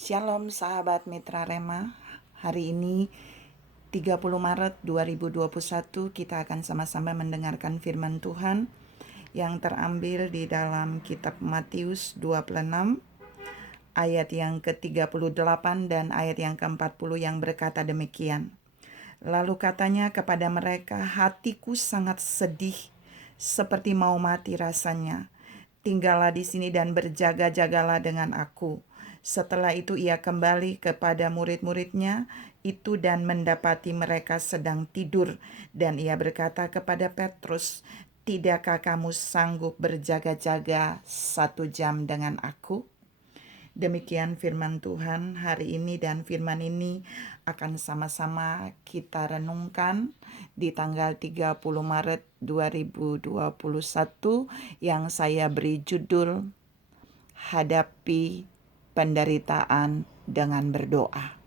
Shalom sahabat Mitra Rema. Hari ini 30 Maret 2021 kita akan sama-sama mendengarkan firman Tuhan yang terambil di dalam kitab Matius 26 ayat yang ke-38 dan ayat yang ke-40 yang berkata demikian. Lalu katanya kepada mereka, hatiku sangat sedih seperti mau mati rasanya. Tinggallah di sini dan berjaga-jagalah dengan aku. Setelah itu ia kembali kepada murid-muridnya itu dan mendapati mereka sedang tidur. Dan ia berkata kepada Petrus, tidakkah kamu sanggup berjaga-jaga 1 jam dengan aku? Demikian firman Tuhan hari ini, dan firman ini akan sama-sama kita renungkan di tanggal 30 Maret 2021 yang saya beri judul Hadapi Penderitaan dengan Berdoa.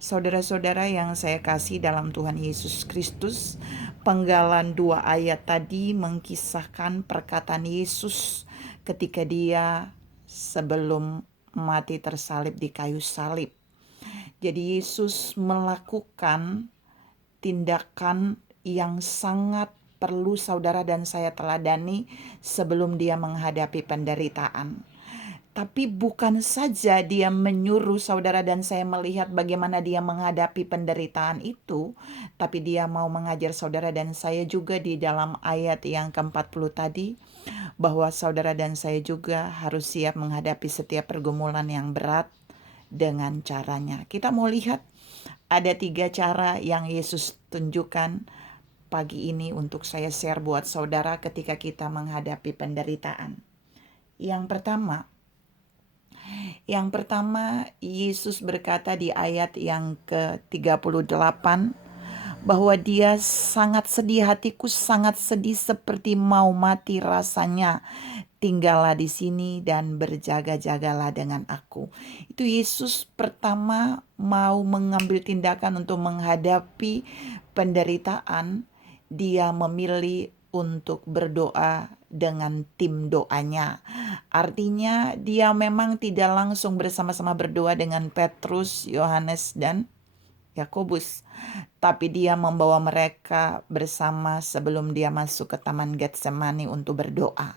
Saudara-saudara yang saya kasih dalam Tuhan Yesus Kristus, penggalan 2 ayat tadi mengkisahkan perkataan Yesus ketika dia sebelum mati tersalib di kayu salib. Jadi Yesus melakukan tindakan yang sangat perlu saudara dan saya teladani sebelum dia menghadapi penderitaan. Tapi bukan saja dia menyuruh saudara dan saya melihat bagaimana dia menghadapi penderitaan itu, tapi dia mau mengajar saudara dan saya juga di dalam ayat yang ke-40 tadi, bahwa saudara dan saya juga harus siap menghadapi setiap pergumulan yang berat dengan caranya. Kita mau lihat ada 3 cara yang Yesus tunjukkan pagi ini untuk saya share buat saudara ketika kita menghadapi penderitaan. Yang pertama, Yesus berkata di ayat yang ke-38 bahwa dia sangat sedih, hatiku sangat sedih seperti mau mati rasanya. Tinggallah di sini dan berjaga-jagalah dengan aku. Itu Yesus pertama mau mengambil tindakan untuk menghadapi penderitaan. Dia memilih untuk berdoa dengan tim doanya. Artinya dia memang tidak langsung bersama-sama berdoa dengan Petrus, Yohanes, dan Yakobus, tapi dia membawa mereka bersama sebelum dia masuk ke Taman Getsemani untuk berdoa.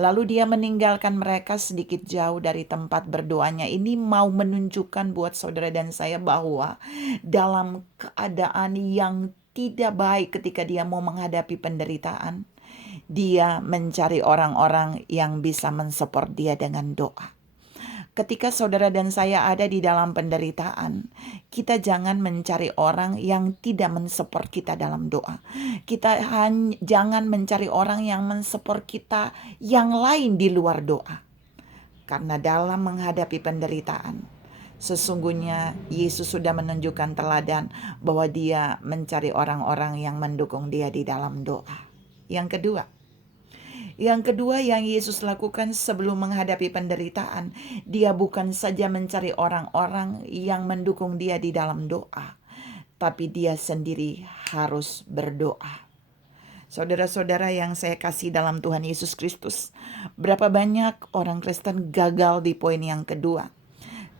Lalu dia meninggalkan mereka sedikit jauh dari tempat berdoanya. Ini mau menunjukkan buat saudara dan saya bahwa dalam keadaan yang tidak baik ketika dia mau menghadapi penderitaan, dia mencari orang-orang yang bisa mensupport dia dengan doa. Ketika saudara dan saya ada di dalam penderitaan, kita jangan mencari orang yang tidak mensupport kita dalam doa. Kita jangan mencari orang yang mensupport kita yang lain di luar doa. Karena dalam menghadapi penderitaan, sesungguhnya Yesus sudah menunjukkan teladan bahwa dia mencari orang-orang yang mendukung dia di dalam doa. Yang kedua yang Yesus lakukan sebelum menghadapi penderitaan, dia bukan saja mencari orang-orang yang mendukung dia di dalam doa, tapi dia sendiri harus berdoa. Saudara-saudara yang saya kasih dalam Tuhan Yesus Kristus, berapa banyak orang Kristen gagal di poin yang kedua.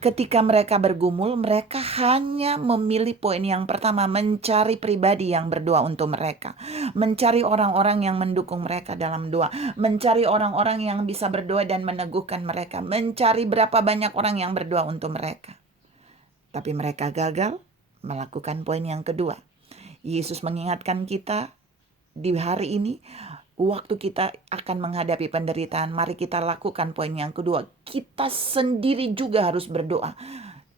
Ketika mereka bergumul, mereka hanya memilih poin yang pertama, mencari pribadi yang berdoa untuk mereka, mencari orang-orang yang mendukung mereka dalam doa, mencari orang-orang yang bisa berdoa dan meneguhkan mereka, mencari berapa banyak orang yang berdoa untuk mereka. Tapi mereka gagal melakukan poin yang kedua. Yesus mengingatkan kita di hari ini, waktu kita akan menghadapi penderitaan, mari kita lakukan poin yang kedua. Kita sendiri juga harus berdoa.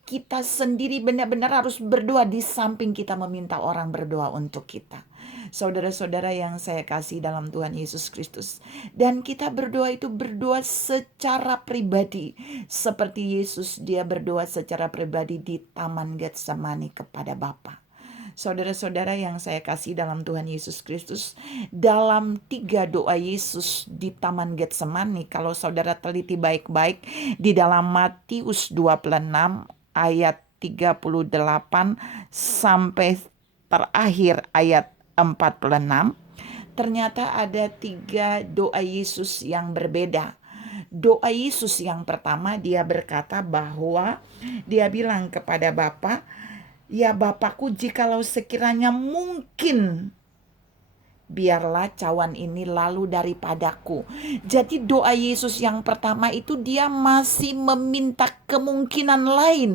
Kita sendiri benar-benar harus berdoa di samping kita meminta orang berdoa untuk kita. Saudara-saudara yang saya kasih dalam Tuhan Yesus Kristus. Dan kita berdoa itu berdoa secara pribadi. Seperti Yesus, dia berdoa secara pribadi di Taman Getsemani kepada Bapa. Saudara-saudara yang saya kasih dalam Tuhan Yesus Kristus, dalam 3 doa Yesus di Taman Getsemani, kalau saudara teliti baik-baik, di dalam Matius 26 ayat 38 sampai terakhir ayat 46, ternyata ada 3 doa Yesus yang berbeda. Doa Yesus yang pertama, dia berkata bahwa dia bilang kepada Bapa, "Ya Bapakku, jikalau sekiranya mungkin, biarlah cawan ini lalu daripadaku." Jadi doa Yesus yang pertama itu dia masih meminta kemungkinan lain.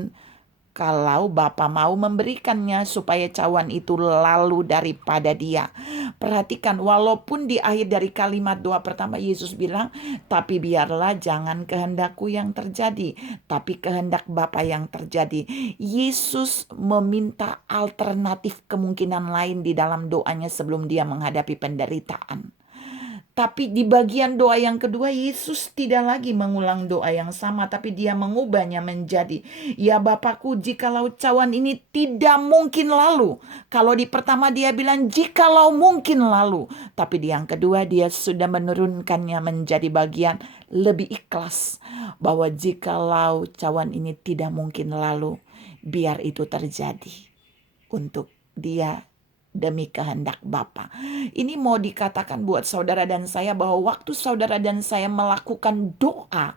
Kalau Bapa mau memberikannya supaya cawan itu lalu daripada dia. Perhatikan, walaupun di akhir dari kalimat doa pertama Yesus bilang, "Tapi biarlah jangan kehendakku yang terjadi, tapi kehendak Bapa yang terjadi." Yesus meminta alternatif kemungkinan lain di dalam doanya sebelum dia menghadapi penderitaan. Tapi di bagian doa yang kedua, Yesus tidak lagi mengulang doa yang sama, tapi dia mengubahnya menjadi, "Ya Bapakku, jikalau cawan ini tidak mungkin lalu." Kalau di pertama dia bilang, "Jikalau mungkin lalu." Tapi di yang kedua dia sudah menurunkannya menjadi bagian lebih ikhlas. Bahwa jikalau cawan ini tidak mungkin lalu, biar itu terjadi untuk dia demi kehendak Bapa. Ini mau dikatakan buat saudara dan saya bahwa waktu saudara dan saya melakukan doa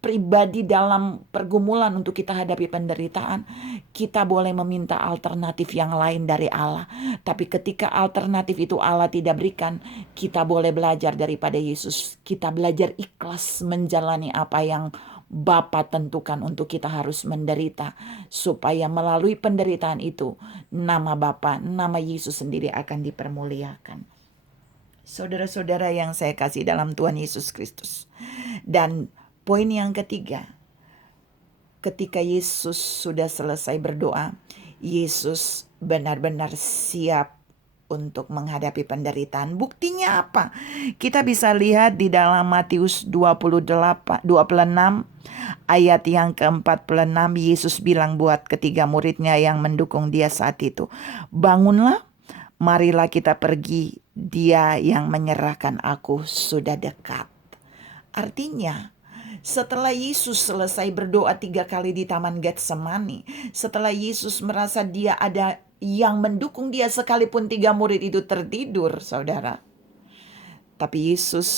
pribadi dalam pergumulan untuk kita hadapi penderitaan, kita boleh meminta alternatif yang lain dari Allah. Tapi ketika alternatif itu Allah tidak berikan, kita boleh belajar daripada Yesus. Kita belajar ikhlas menjalani apa yang Bapa tentukan untuk kita harus menderita, supaya melalui penderitaan itu nama Bapa, nama Yesus sendiri akan dipermuliakan. Saudara-saudara yang saya kasih dalam Tuhan Yesus Kristus. Dan poin yang ketiga, ketika Yesus sudah selesai berdoa, Yesus benar-benar siap untuk menghadapi penderitaan. Buktinya apa? Kita bisa lihat di dalam Matius 26 ayat yang ke-46, Yesus bilang buat ketiga muridnya yang mendukung dia saat itu, "Bangunlah, marilah kita pergi, dia yang menyerahkan aku sudah dekat." Artinya, setelah Yesus selesai berdoa 3 kali di Taman Getsemani, setelah Yesus merasa dia ada yang mendukung dia sekalipun 3 murid itu tertidur, saudara. Tapi Yesus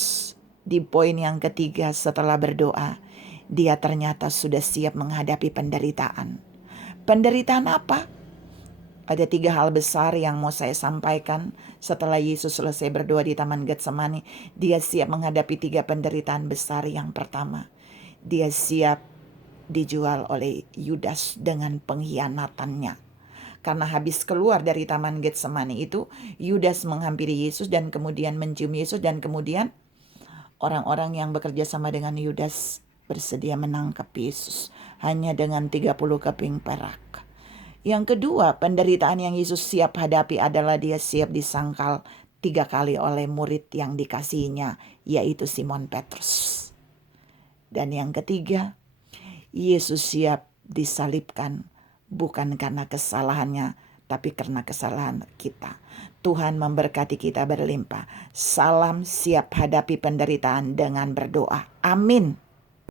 di poin yang ketiga setelah berdoa, dia ternyata sudah siap menghadapi penderitaan. Penderitaan apa? Ada 3 hal besar yang mau saya sampaikan setelah Yesus selesai berdoa di Taman Getsemani. Dia siap menghadapi 3 penderitaan besar. Yang pertama, dia siap dijual oleh Yudas dengan pengkhianatannya. Karena habis keluar dari Taman Getsemani itu, Yudas menghampiri Yesus dan kemudian mencium Yesus, dan kemudian orang-orang yang bekerja sama dengan Yudas bersedia menangkap Yesus hanya dengan 30 keping perak. Yang kedua, penderitaan yang Yesus siap hadapi adalah dia siap disangkal 3 kali oleh murid yang dikasihinya, yaitu Simon Petrus. Dan yang ketiga, Yesus siap disalibkan bukan karena kesalahannya, tapi karena kesalahan kita. Tuhan memberkati kita berlimpah. Salam siap hadapi penderitaan dengan berdoa. Amin.